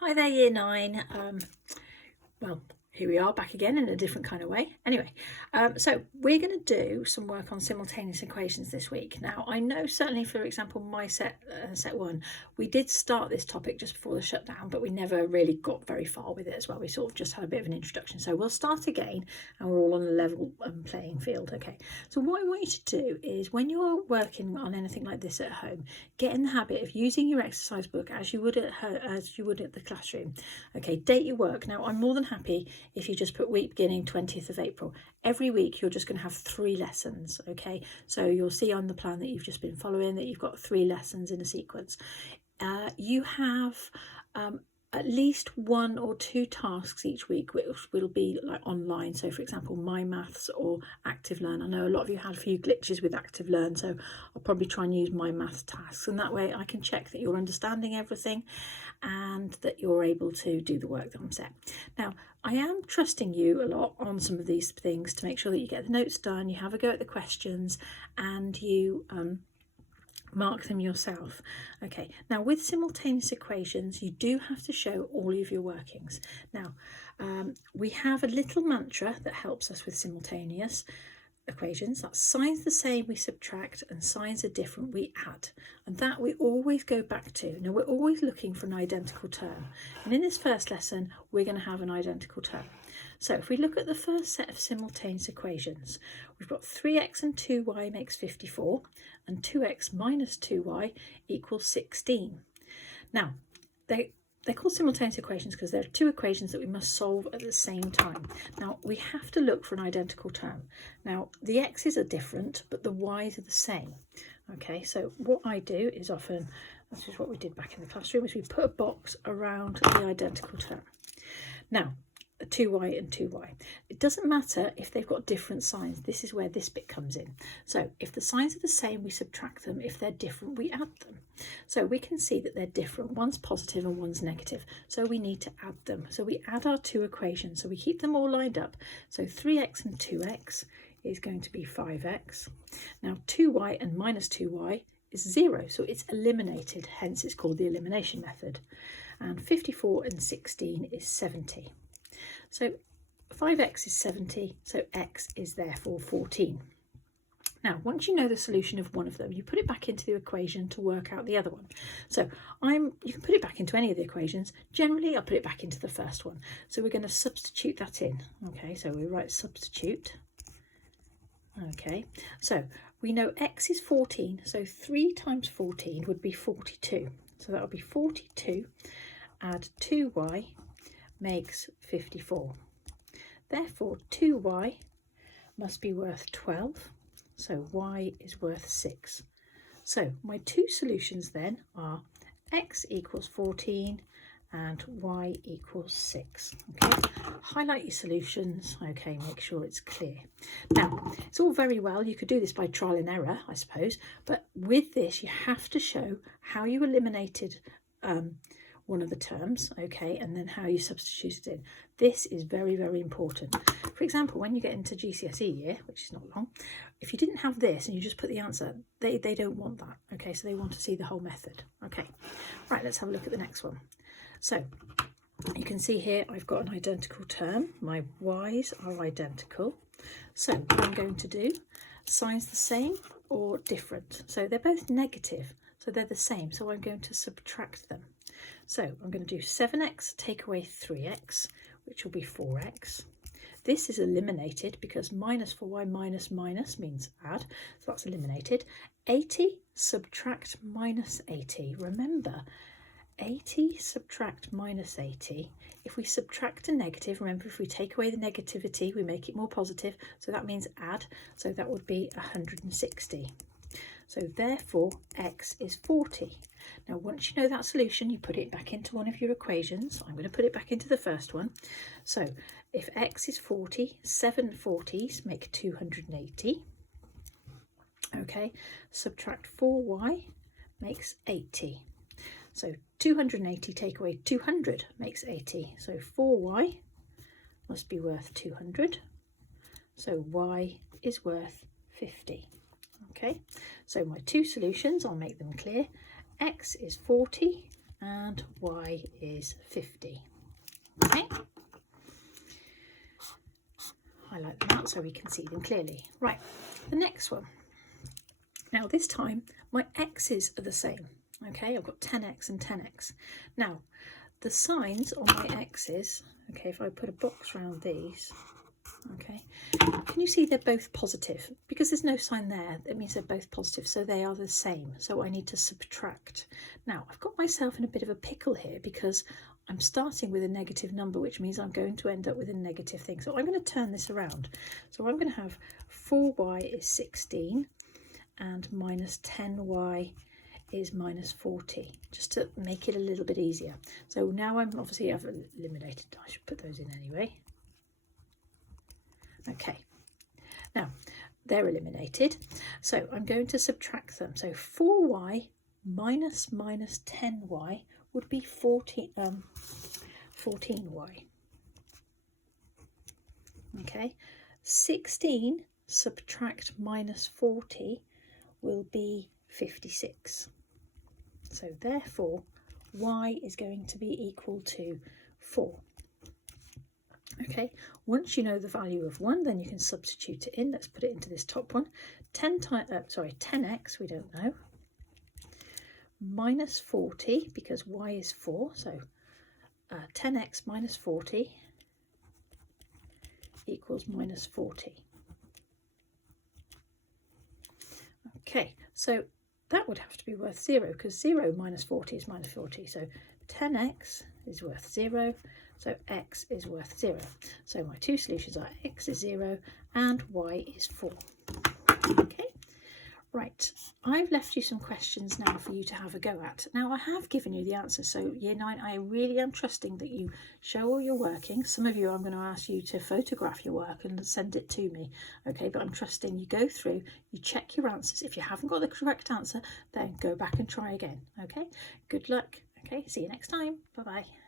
Hi there, Year 9. Well, here we are back again in a different kind of way. Anyway, so we're going to do some work on simultaneous equations this week. Now, I know certainly, for example, my set 1, we did start this topic just before the shutdown, but we never really got very far with it as well. We sort of just had a bit of an introduction. So we'll start again and we're all on a level playing field. Okay, so what I want you to do is when you're working on anything like this at home, get in the habit of using your exercise book as you would at the classroom. Okay, date your work. Now, I'm more than happy if you just put week beginning 20th of April. Every week you're just going to have 3 lessons, okay? So you'll see on the plan that you've just been following that you've got 3 lessons in a sequence. You have at least 1 or 2 tasks each week which will be like online. So for example, My Maths or Active Learn. I know a lot of you had a few glitches with Active Learn, so I'll probably try and use My Maths tasks, and that way I can check that you're understanding everything and that you're able to do the work that I'm set. Now, I am trusting you a lot on some of these things to make sure that you get the notes done, you have a go at the questions, and you mark them yourself. Okay, now with simultaneous equations, you do have to show all of your workings. Now, we have a little mantra that helps us with simultaneous equations. That's signs the same, we subtract, and signs are different, we add. And that we always go back to. Now, we're always looking for an identical term. And in this first lesson, we're going to have an identical term. So if we look at the first set of simultaneous equations, we've got 3x and 2y makes 54, and 2x minus 2y equals 16. Now, they're called simultaneous equations because there are 2 equations that we must solve at the same time. Now, we have to look for an identical term. Now, the x's are different, but the y's are the same. Okay, so what I do is often, this is what we did back in the classroom, is we put a box around the identical term. Now, 2y and 2y. It doesn't matter if they've got different signs. This is where this bit comes in. So if the signs are the same, we subtract them. If they're different, we add them. So we can see that they're different. One's positive and one's negative. So we need to add them. So we add our 2 equations. So we keep them all lined up. So 3x and 2x is going to be 5x. Now 2y and minus 2y is 0. So it's eliminated. Hence it's called the elimination method. And 54 and 16 is 70. So 5x is 70, so x is therefore 14. Now, once you know the solution of one of them, you put it back into the equation to work out the other one. So you can put it back into any of the equations. Generally, I'll put it back into the first one. So we're going to substitute that in. Okay, so we write substitute. Okay, so we know x is 14, so 3 times 14 would be 42. So that would be 42, add 2y, makes 54. Therefore 2y must be worth 12, so y is worth 6. So my 2 solutions then are x equals 14 and y equals 6. Okay, highlight your solutions. Okay, make sure it's clear. Now, it's all very well, you could do this by trial and error, I suppose, but with this you have to show how you eliminated one of the terms, okay, and then how you substituted in. This is very, very important. For example, when you get into GCSE year, which is not long, if you didn't have this and you just put the answer, they don't want that, okay, so they want to see the whole method. Okay, right, let's have a look at the next one. So you can see here I've got an identical term. My y's are identical. So what I'm going to do, signs the same or different. So they're both negative, so they're the same, so I'm going to subtract them. So I'm going to do 7x, take away 3x, which will be 4x. This is eliminated because minus 4y minus minus means add, so that's eliminated. 80, subtract minus 80. Remember, 80 subtract minus 80. If we subtract a negative, remember if we take away the negativity, we make it more positive, so that means add, so that would be 160. So therefore x is 40. Now once you know that solution, you put it back into one of your equations. I'm going to put it back into the first one. So if x is 40, 7 40s make 280. Okay, subtract 4y makes 80. So 280 take away 200 makes 80. So 4y must be worth 200. So y is worth 50. Okay, so my 2 solutions, I'll make them clear. X is 40 and y is 50. Okay, highlight them out so we can see them clearly. Right, the next one. Now this time my x's are the same. Okay, I've got 10x and 10x. Now the signs on my x's, okay, if I put a box around these, okay, can you see they're both positive? Because there's no sign there, it means they're both positive, so they are the same. So I need to subtract. Now I've got myself in a bit of a pickle here because I'm starting with a negative number, which means I'm going to end up with a negative thing. So I'm going to turn this around. So I'm going to have 4y is 16 and minus 10y is minus 40, just to make it a little bit easier. So now I've eliminated, I should put those in anyway. Okay, now they're eliminated, so I'm going to subtract them. So 4y minus 10y would be 14y. Okay, 16 subtract minus 40 will be 56. So therefore y is going to be equal to 4. Okay, once you know the value of 1, then you can substitute it in. Let's put it into this top one. 10x, we don't know, minus 40, because y is 4, so 10x minus 40 equals minus 40. Okay, so that would have to be worth 0, because 0 minus 40 is minus 40. So 10x is worth 0, so x is worth 0. So my two solutions are x is 0 and y is 4. Okay, right, I've left you some questions now for you to have a go at. Now I have given you the answers, so year 9, I really am trusting that you show all your working. Some of you I'm going to ask you to photograph your work and send it to me, okay, but I'm trusting you go through, you check your answers. If you haven't got the correct answer, then go back and try again. Okay, good luck. Okay, see you next time. Bye bye.